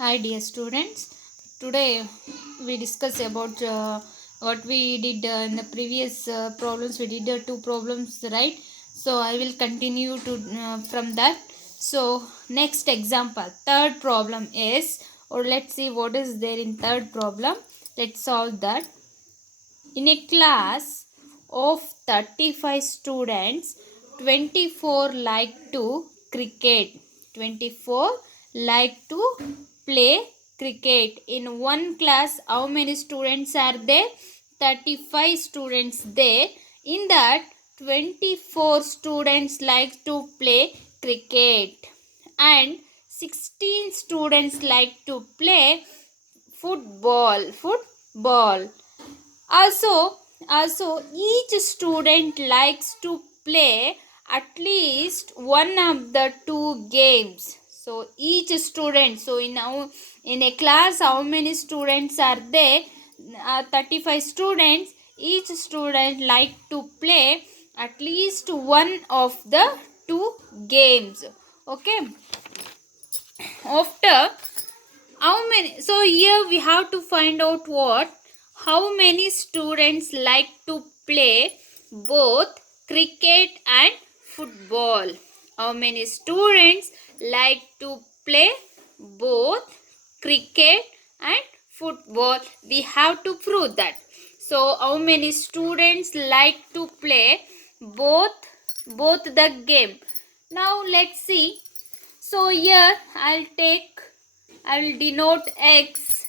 Hi dear students. Today we discuss about what we did in the previous problems. We did two problems, right? So I will continue to from that. So next example, third problem is, or let's see what is there in third problem. Let's solve that. In a class of 35 students, 24 like to cricket. 24 like to play cricket. In one class, how many students are there? 35 students there. In that, 24 students like to play cricket. And 16 students like to play football. Football. Also, each student likes to play at least one of the two games. So each student. So in a class, how many students are there? 35 students. Each student like to play at least one of the two games. Okay. After how many? So here we have to find out what? How many students like to play both cricket and football? How many students like to play both cricket and football? We have to prove that. So how many students like to play both the game? Now let's see. So here I will denote x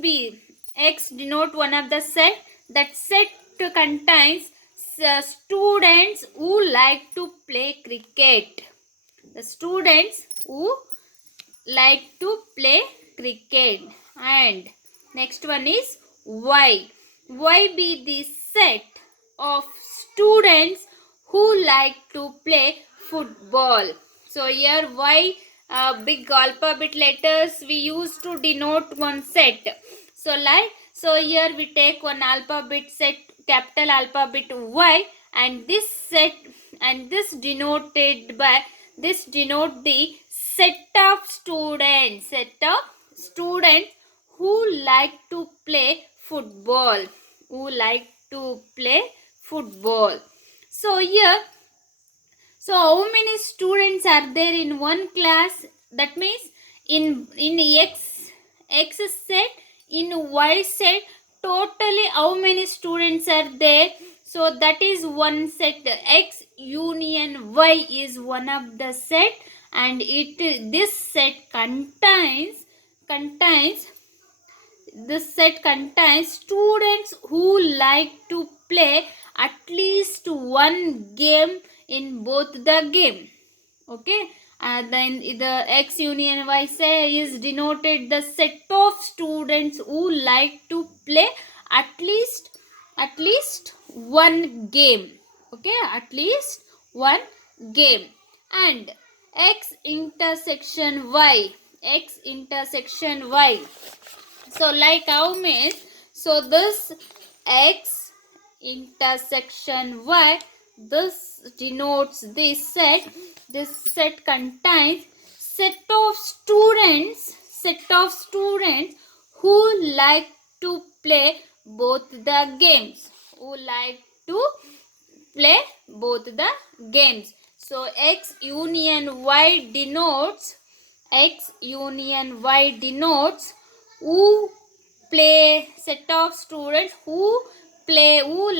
b. X denote one of the set. That set contains students who like to play cricket. The students who like to play cricket. And next one is y. Y be the set of students who like to play football. So here y big alphabet letters we use to denote one set. So here we take one alphabet set, capital alphabet y, and this set and this denote the set of students who like to play football. So here, so how many students are there in one class? That means in x set, in y set, totally how many students are there? So that is one set. X union y is one of the set, and this set contains this set contains students who like to play at least one game in both the game. Okay. Then the x union y say is denoted the set of students who like to play at least one game. Okay, at least one game. And x intersection y. So like how means, so this x intersection y, this denotes this set. This set contains set of students who like to play both the games. So x union y denotes who play, set of students who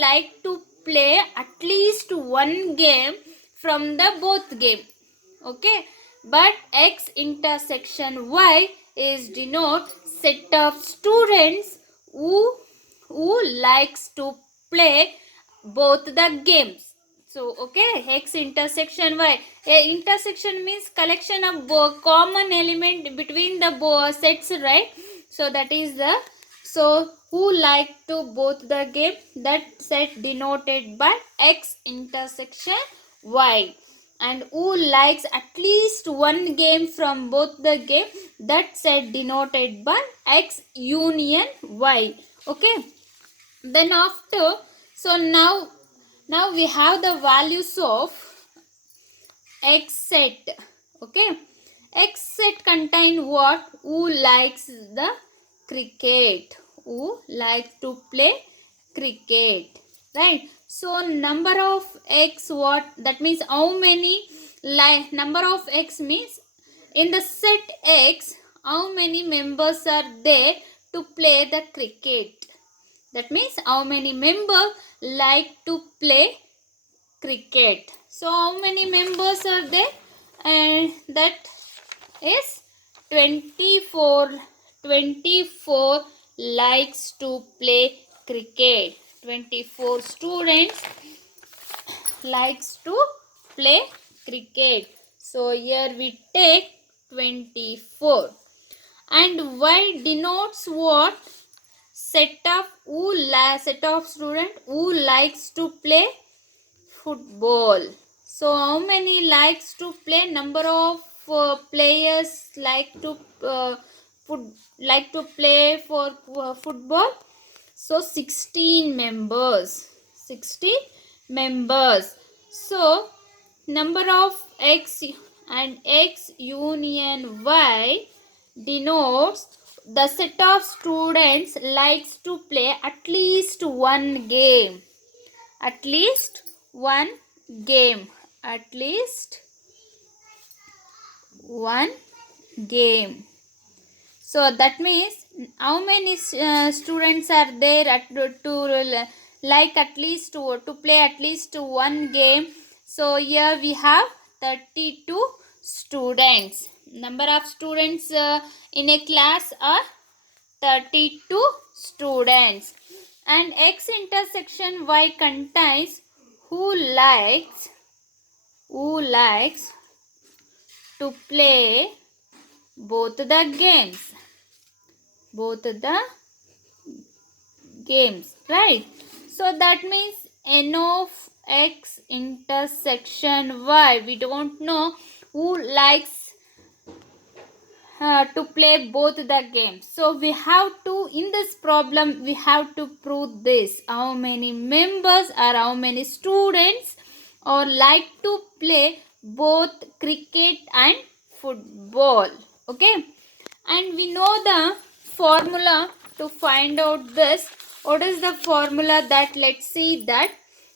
like to play at least one game from the both game. Okay, but x intersection y is denote set of students who likes to play both the games. So okay, x intersection y. Intersection means collection of common element between the sets, right? So that is the, so who like to both the game, that set denoted by x intersection y. And who likes at least one game from both the game, that set denoted by x union y. Okay, then after, so now we have the values of x set. Okay, x set contain what? Who likes the cricket? Who likes to play cricket? Right? So number of x, what? That means how many, number of x means in the set x, how many members are there to play the cricket? That means how many members like to play cricket. So how many members are there? And that is 24. 24 likes to play cricket. 24 students likes to play cricket. So here we take 24. And y denotes what? Set of student who likes to play football. So how many likes to play? Number of players like to play for football. So 16 members. 16 members. So number of x and x union y denotes the set of students likes to play at least one game. At least one game. At least one game. So that means how many students are there to like at least to play at least one game? So here we have 32 students. Number of students in a class are 32 students. And x intersection y contains who likes to play both the games, right? So that means n of x intersection y, we don't know who likes to play both the games. So we have to, in this problem we have to prove this, how many members or how many students or like to play both cricket and football. Okay, and we know the formula to find out this. What is the formula? That let's see that.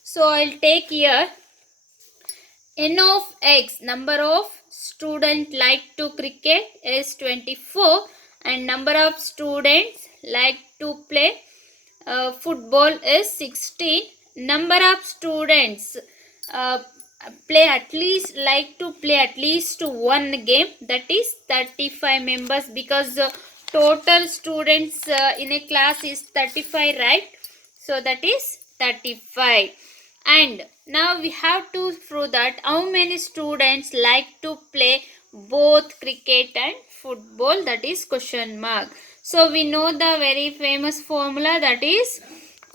So I'll take here n of x, number of student like to cricket is 24 and number of students like to play football is 16. Number of students like to play at least one game, that is 35 members, because total students in a class is 35, right? So that is 35. And now we have to prove that how many students like to play both cricket and football, that is question mark. So we know the very famous formula, that is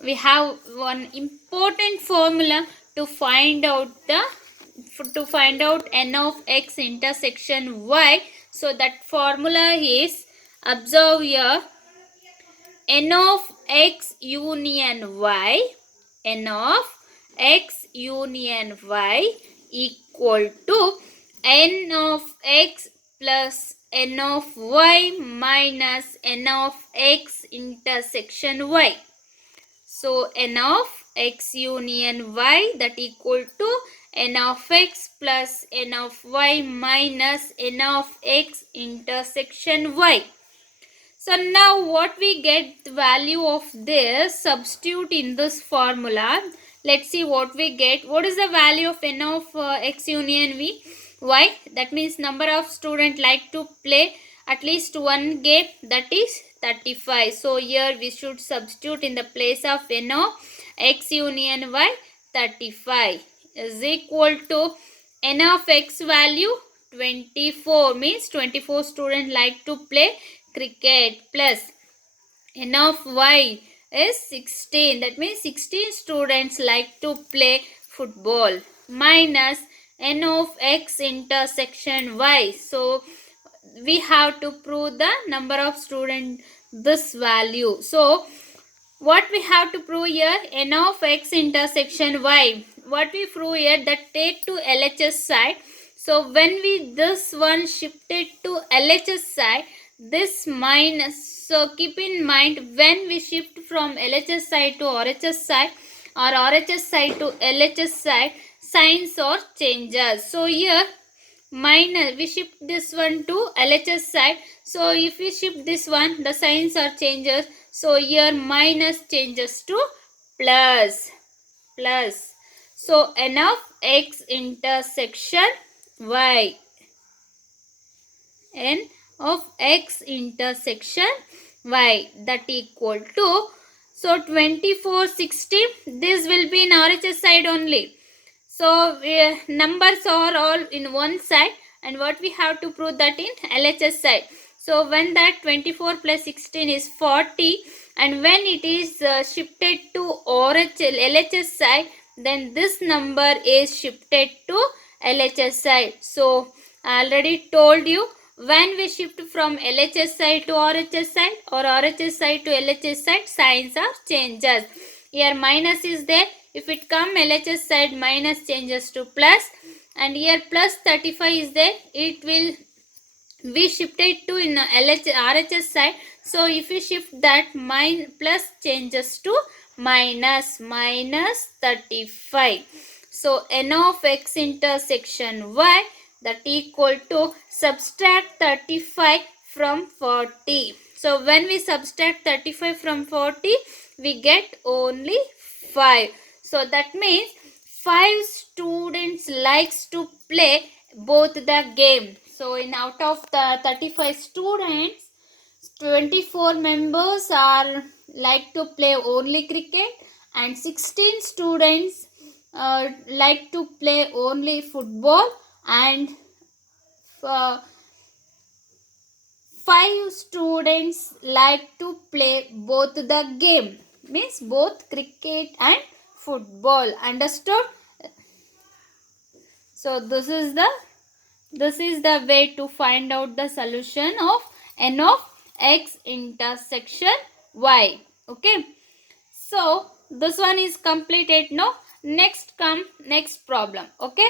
we have one important formula to find out n of x intersection y. So that formula is, observe here, n of x union y, n of x union y equal to n of x plus n of y minus n of x intersection y. So n of x union y, that equal to n of x plus n of y minus n of x intersection y. So now what we get the value of this, substitute in this formula. Let's see what we get. What is the value of n of x union y? That means number of students like to play at least one game, that is 35. So here we should substitute in the place of n of x union y, 35 is equal to n of x value 24, means 24 students like to play cricket, plus n of y is 16, that means 16 students like to play football, minus n of x intersection y. So we have to prove the number of students, this value. So what we have to prove here, n of x intersection y, what we prove here, that take to LHS side. So when we this one shifted to LHS side, this minus. So keep in mind, when we shift from LHS side to RHS side or RHS side to LHS side, signs or changes. So here minus, we shift this one to LHS side. So if we shift this one, the signs are changes. So here minus changes to plus. So n of x intersection y, n of x intersection y, that equal to, so 24 60, this will be in RHS side only. So numbers are all in one side, and what we have to prove that in LHS side. So when that 24 plus 16 is 40, and when it is shifted to LHS side, then this number is shifted to LHS side. So I already told you, when we shift from LHS side to RHS side or RHS side to LHS side, signs are changes. Here minus is there. If it come LHS side, minus changes to plus, and here plus 35 is there. It will we shifted to in RHS side. So if you shift that, plus changes to minus 35. So n of x intersection y, that equal to, subtract 35 from 40. So when we subtract 35 from 40, we get only 5. So that means 5 students likes to play both the game. So in out of the 35 students, 24 members are like to play only cricket, and 16 students like to play only football, and 5 students like to play both the game, means both cricket and football. Understood? So this is the way to find out the solution of n of x intersection y. Okay, so this one is completed. Now next problem. Okay,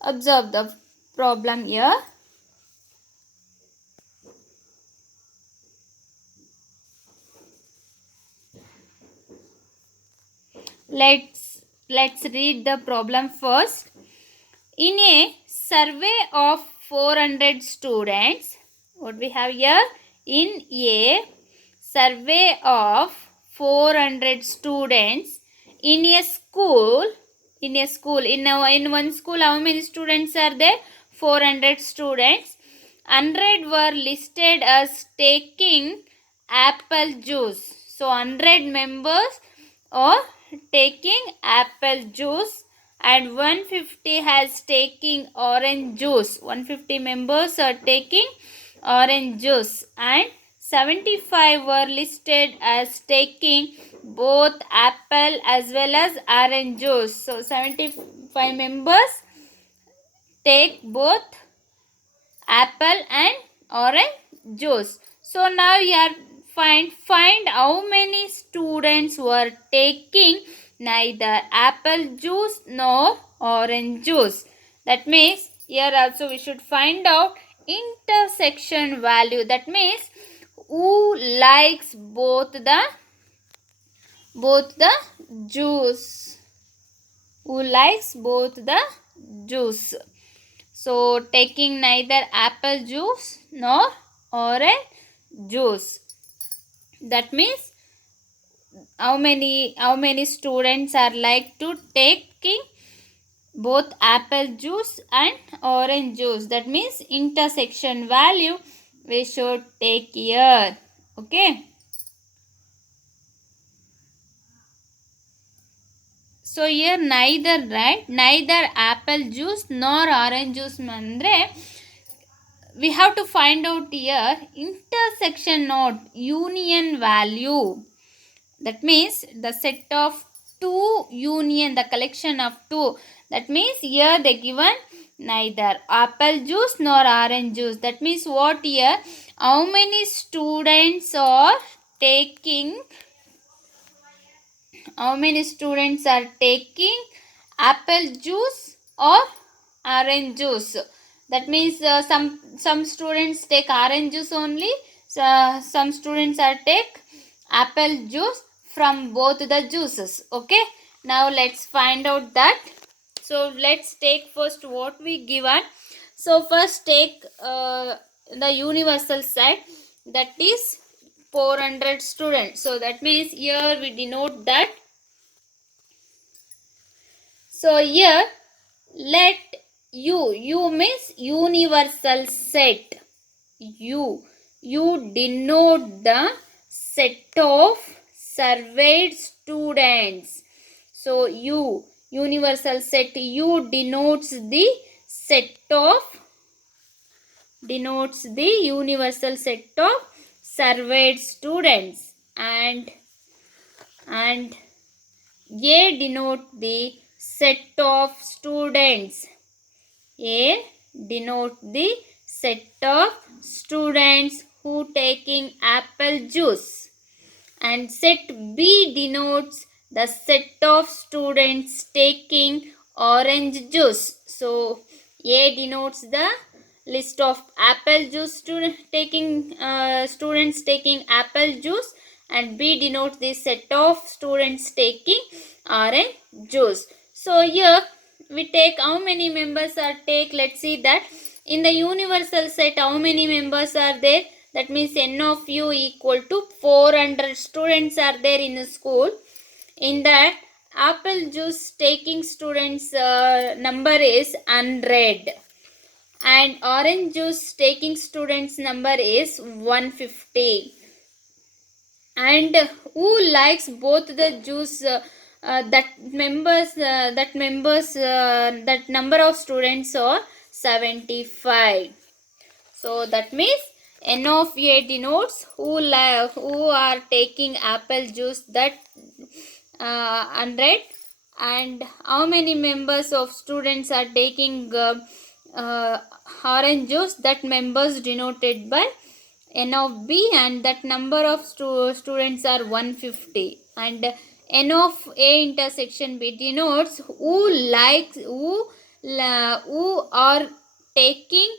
observe the problem here. Let's read the problem first. In a survey of 400 students, what we have here, in a survey of 400 students in one school, how many students are there? 400 students. 100 were listed as taking apple juice. So 100 members are taking apple juice, and 150 has taking orange juice. 150 members are taking orange juice, and 75 were listed as taking both apple as well as orange juice. So 75 members take both apple and orange juice. So now you are find how many students were taking neither apple juice nor orange juice. That means here also we should find out intersection value. That means who likes both the juice. Who likes both the juice. So taking neither apple juice nor orange juice. That means how many students are like to taking both apple juice and orange juice. That means intersection value we should take here. Okay. So here neither, right? Neither apple juice nor orange juice mandre, we have to find out here intersection, not union value. That means the set of two union, the collection of two. That means here they given neither apple juice nor orange juice. That means what here? How many students are taking how many students are taking apple juice or orange juice? That means some students take orange juice only, so some students are take apple juice from both the juices. Okay, now let's find out that. So let's take first what we given. So first take the universal set, that is 400 students. So that means here we denote that. So here let u means universal set. You denote the set of surveyed students. So universal set, u denotes the universal set of surveyed students, and a denote the set of students. A denote the set of students who taking apple juice, and set B denotes the set of students taking orange juice. So A denotes the list of apple juice students taking apple juice, and B denotes the set of students taking orange juice. So here we take how many members are take. Let's see that in the universal set how many members are there. That means n of u equal to 400 students are there in the school. In that apple juice taking students number is 100, and orange juice taking students number is 150. And who likes both the juice, that number of students are 75. So that means n of a denotes who are taking apple juice, that 100, and how many members of students are taking orange juice, that members denoted by n of b, and that number of students are 150. And n of a intersection b denotes who are taking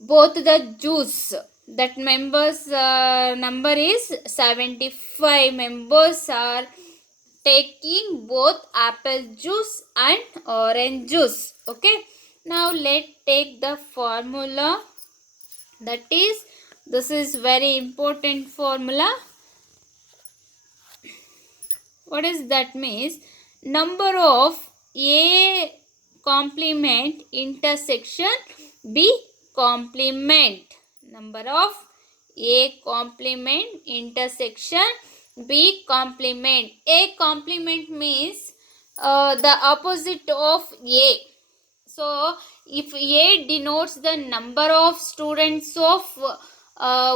both the juice, that members number is 75 members are taking both apple juice and orange juice. Okay, now let's take the formula, that is, this is very important formula. What is that means? Number of A complement intersection B complement. Number of A complement intersection B complement. A complement means the opposite of A. So if A denotes the number of students of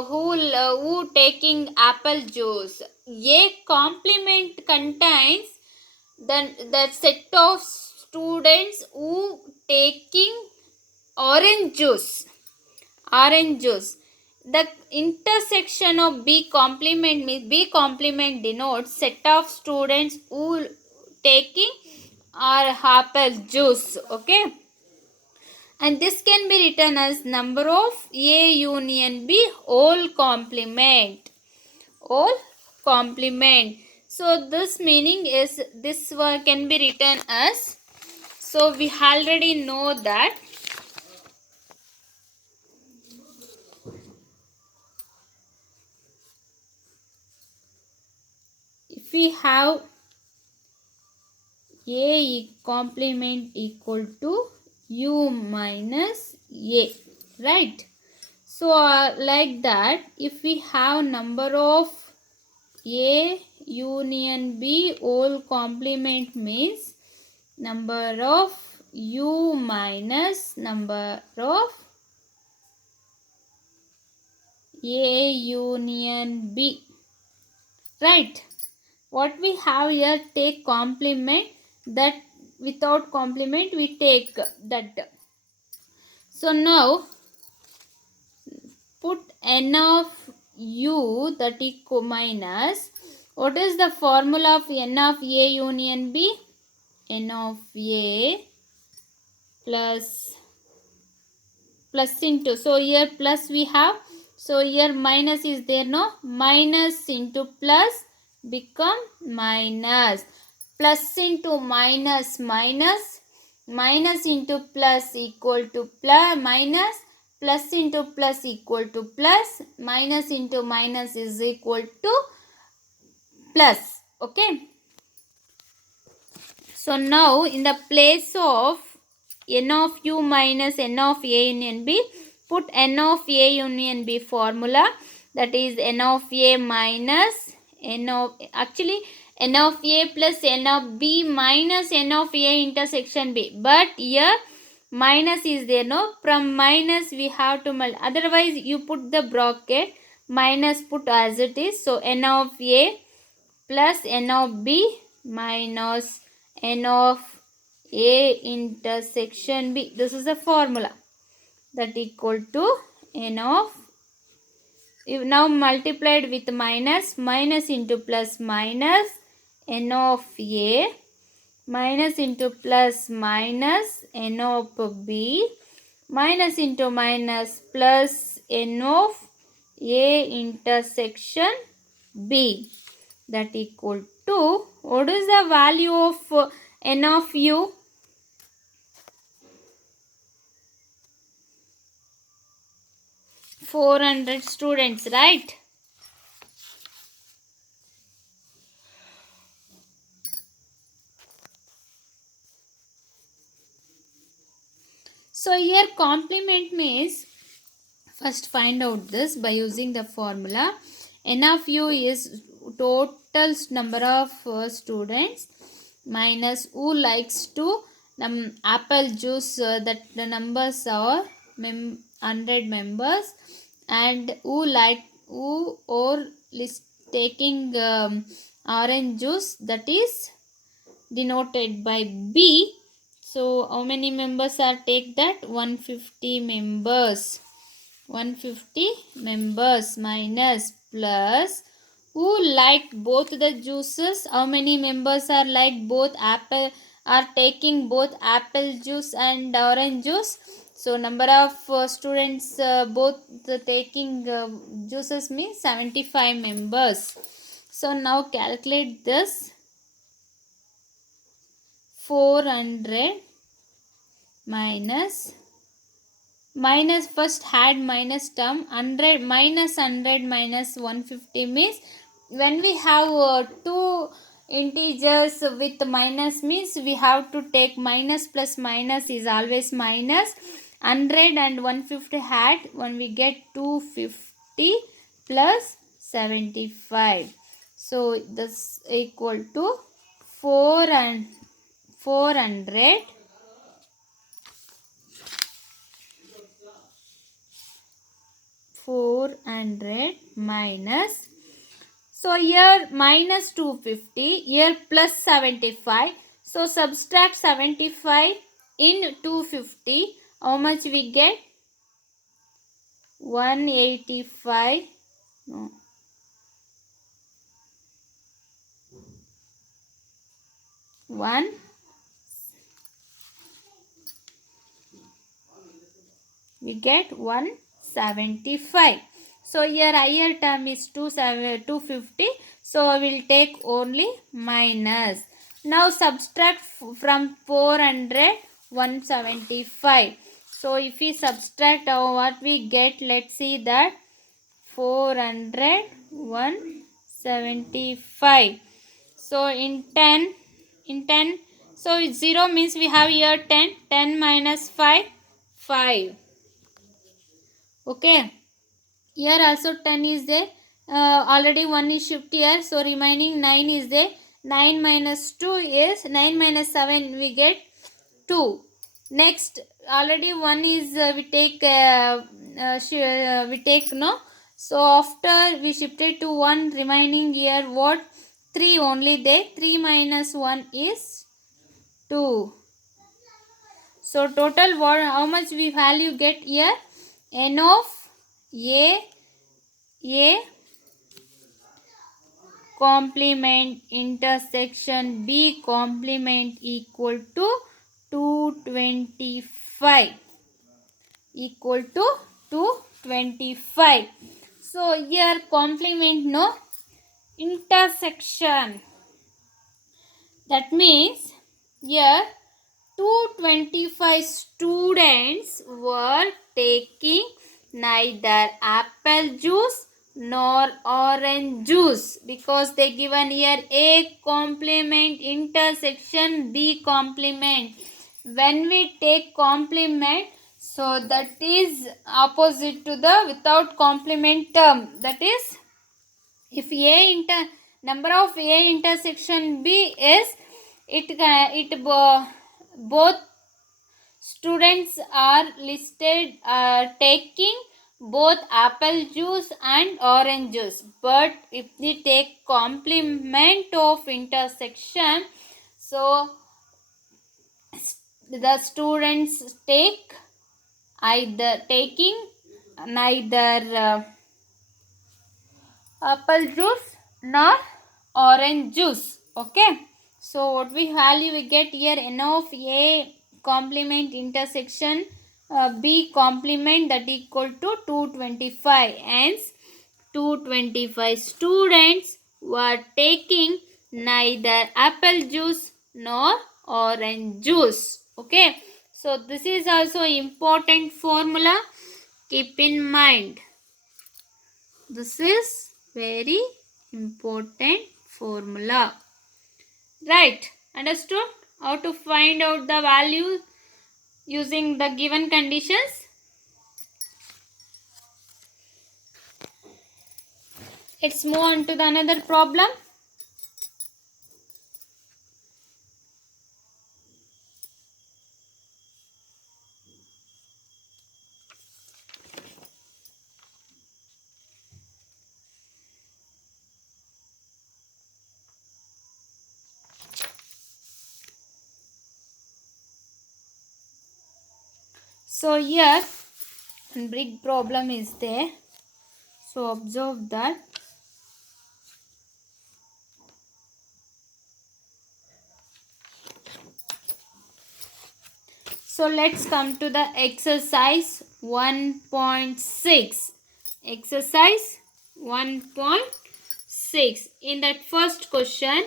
who taking apple juice, A complement contains the set of students who taking orange juice. The intersection of B complement means B complement denotes set of students who taking apple juice. Okay, and this can be written as number of A union B whole complement. So this meaning is, this one can be written as, so we already know that if we have A complement equal to U minus A, right? So like that, if we have number of A union B whole complement means number of U minus number of A union B, right? What we have here, take complement, that without complement we take that. So now put n of u, that is minus What is the formula of n of A union B? N of A plus into, so here plus we have, so here minus is there, no, minus into plus become minus, plus into minus minus, minus into plus equal to plus minus, plus into plus equal to plus, minus into minus is equal to plus. Okay, so now in the place of n of u minus n of A union B, put n of A union B formula, that is n of A minus n of, actually n of A plus n of B minus n of A intersection B, but here minus is there, no, from minus we have to otherwise you put the bracket, minus put as it is, so n of A plus n of B minus n of A intersection B. This is the formula, that equal to n of, if now multiplied with minus, minus into plus minus n of A minus into plus minus n of B minus into minus plus n of A intersection B, that equal to, what is the value of n of u? 400 students, right? So here complement means, first find out this by using the formula. N of u is total number of students minus who likes to apple juice, that the numbers are 100 members, and who or list taking orange juice, that is denoted by B. So how many members are take that? 150 members. 150 members minus plus who liked both the juices, how many members are like both apple, are taking both apple juice and orange juice. So number of students both taking juices means 75 members. So now calculate this. 400 minus first add minus term, 100 minus 100 minus 150 means, when we have two integers with minus means we have to take minus plus minus is always minus. 100 and 150 add, when we get 250 plus 75, so this equal to 400 minus, so here minus 250, here plus 75, so subtract 75 in 250, how much we get? 185, no, 1, we get 175. So here higher term is 250, so I will take only minus. Now subtract from 400 175. So if we subtract what we get, let's see that 400 175. So in 10, so 0 means we have here 10, 10 minus 5, 5. Okay, here also 10 is there, already 1 is shift here, so remaining 9 is there. 9 minus 2 is 9 minus 7, we get 2. Next already 1 is we take no, so after we shifted to 1, remaining here what? 3 only there. 3 minus 1 is 2. So total what, how much we value get here? N of A complement intersection B complement equal to 225, equal to 225. So here complement, no, intersection, that means here 225 students were taking neither apple juice nor orange juice, because they given here A complement intersection B complement. When we take complement, so that is opposite to the without complement term. That is, if number of A intersection B is both students are listed taking both apple juice and orange juice, but if we take complement of intersection, so the students take either taking neither apple juice nor orange juice. Okay, so what we value we get here, n of A complement intersection B complement, that equal to 225. Hence 225 students were taking neither apple juice nor orange juice. Okay, so this is also important formula, keep in mind. This is very important formula. Right? Understood? How to find out the value using the given conditions? Let's move on to the another problem. So here big problem is there. So observe that. So let's come to the exercise 1.6. Exercise 1.6. In that first question,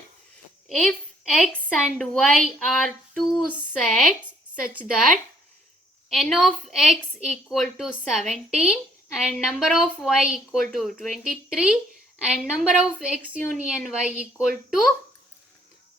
if x and y are two sets such that n of x equal to 17 and number of y equal to 23 and number of x union y equal to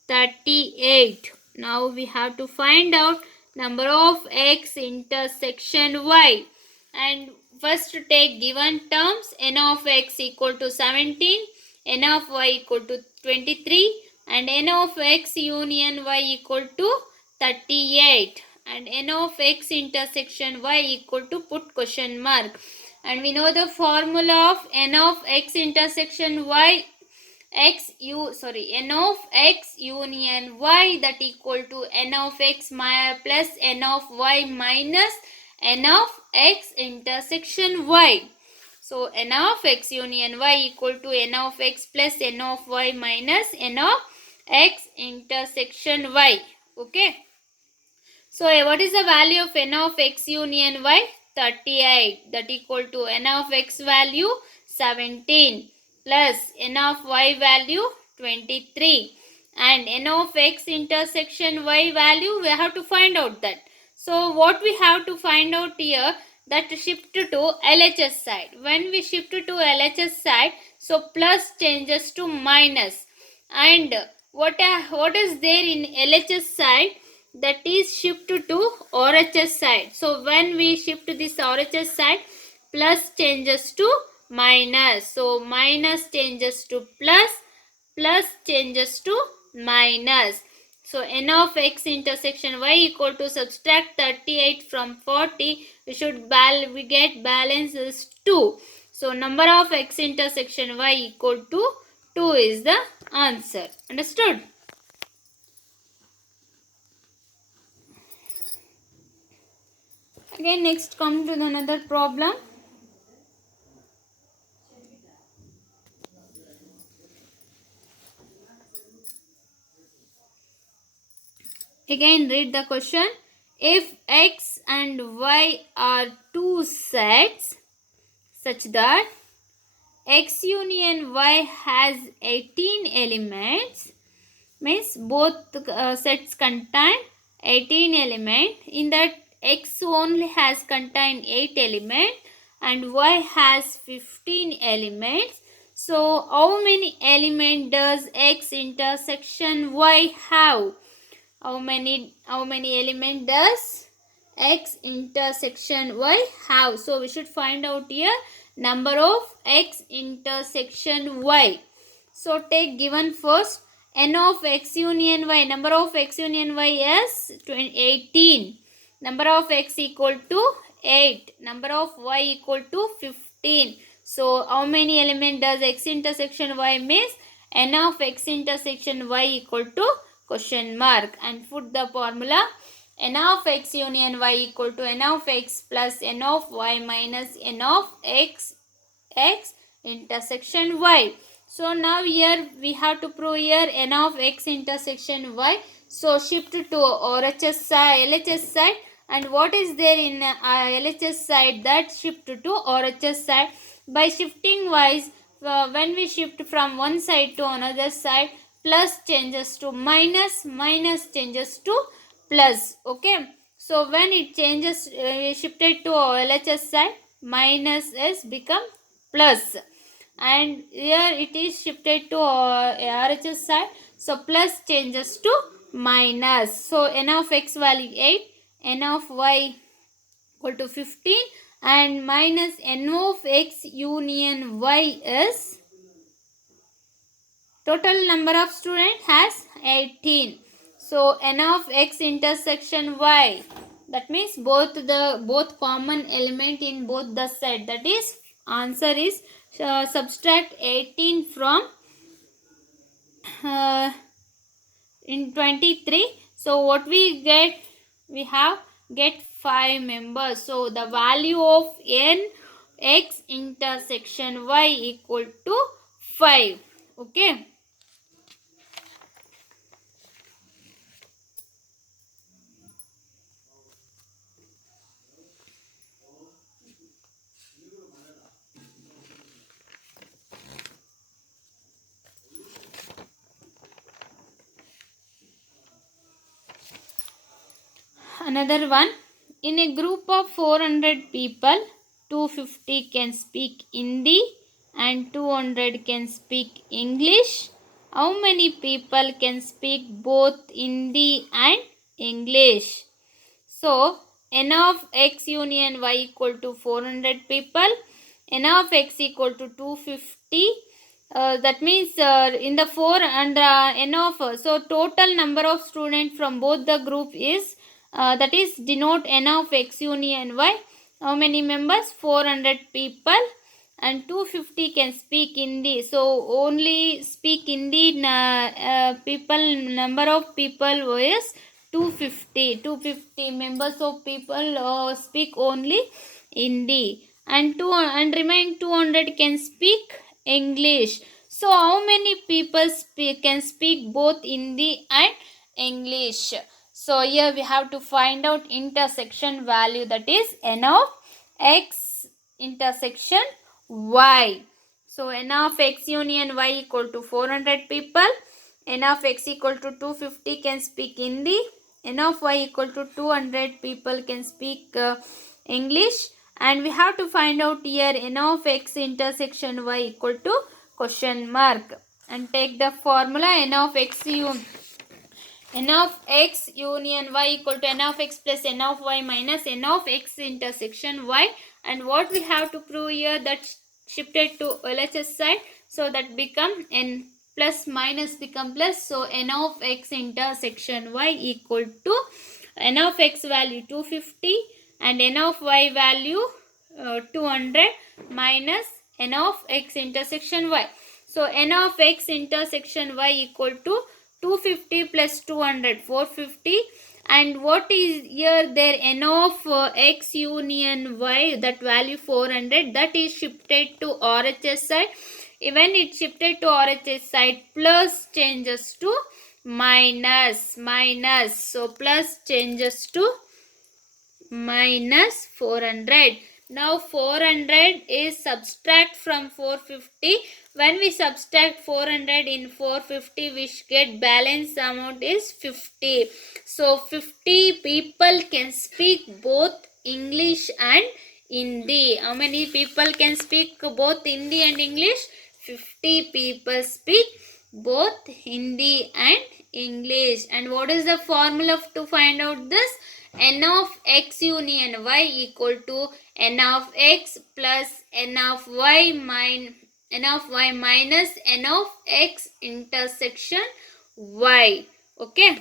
38. Now we have to find out number of x intersection y, and first take given terms, n of x equal to 17, n of y equal to 23 and n of x union y equal to 38 and n of x intersection y equal to, put question mark, and we know the formula of n of x intersection y, n of x union y, that equal to n of x plus n of y minus n of x intersection y. So n of x union y equal to n of x plus n of y minus n of x intersection y. Okay. So what is the value of n of x union y? 38. That equal to n of x value 17 plus n of y value 23 and n of x intersection y value, we have to find out that. So what we have to find out here, that shift to LHS side. When we shift to LHS side, so plus changes to minus, and what is there in LHS side, that is shift to RHS side. So when we shift this RHS side, plus changes to minus. So minus changes to plus, plus changes to minus. So n of x intersection y equal to, subtract 38 from 40, we get balance is 2. So number of x intersection y equal to 2 is the answer. Understood? Again, next come to another problem. Again read the question. If x and y are two sets such that x union y has 18 elements, means both sets contain 18 element, in that x only has contained 8 element and y has 15 elements. So how many element does x intersection y have? How many element does x intersection y have? So we should find out here number of x intersection y. So take given first. N of x union y, number of x union y is 18. Number of x equal to 8. Number of y equal to 15. So how many element does x intersection y means? N of x intersection y equal to question mark, and put the formula. N of x union y equal to n of x plus n of y minus n of x intersection y. So now here we have to prove here n of x intersection y. So shift to RHS side, LHS side, and what is there in LHS side, that shift to RHS side. By shifting wise, when we shift from one side to another side, plus changes to minus, minus changes to plus. Okay, so when it changes, shifted to LHS side, minus is become plus, and here it is shifted to RHS side, so plus changes to minus. So n of x value 8, n of y equal to 15, and minus n of x union y is, total number of students has 18. So n of x intersection y, that means both common element in both the set, that is answer is subtract 18 from in 23. So what we get, we have get 5 members. So the value of n x intersection y equal to 5. Okay. Another one. In a group of 400 people, 250 can speak Hindi and 200 can speak English. How many people can speak both Hindi and English? So, n of x union y equal to 400 people, n of x equal to 250. That means in the 4 and n of, so total number of students from both the group is, that is denote n of x union y. How many members? 400 people, and 250 can speak Hindi. So only speak Hindi people, number of people is 250 members of people speak only Hindi, and remaining 200 can speak English. So how many people can speak both Hindi and English? So here we have to find out intersection value, that is n of x intersection y. So n of x union y equal to 400 people, n of x equal to 250 can speak Hindi, n of y equal to 200 people can speak English, and we have to find out here n of x intersection y equal to question mark, and take the formula. N of x union y equal to n of x plus n of y minus n of x intersection y, and what we have to prove here, that shifted to LHS side, so that become n plus minus become plus. So n of x intersection y equal to n of x value 250 and n of y value 200 minus n of x intersection y. So n of x intersection y equal to 250 plus 200, 450, and what is here there, n of x union y, that value 400, that is shifted to RHS side. When it shifted to RHS side, plus changes to minus. So plus changes to minus 400. Now 400 is subtract from 450. When we subtract 400 in 450, we get balance amount is 50. So 50 people can speak both English and Hindi. How many people can speak both Hindi and English? 50 people speak both Hindi and English. And what is the formula to find out this? N of x union y equal to n of x plus n of y minus n of x intersection y. Okay.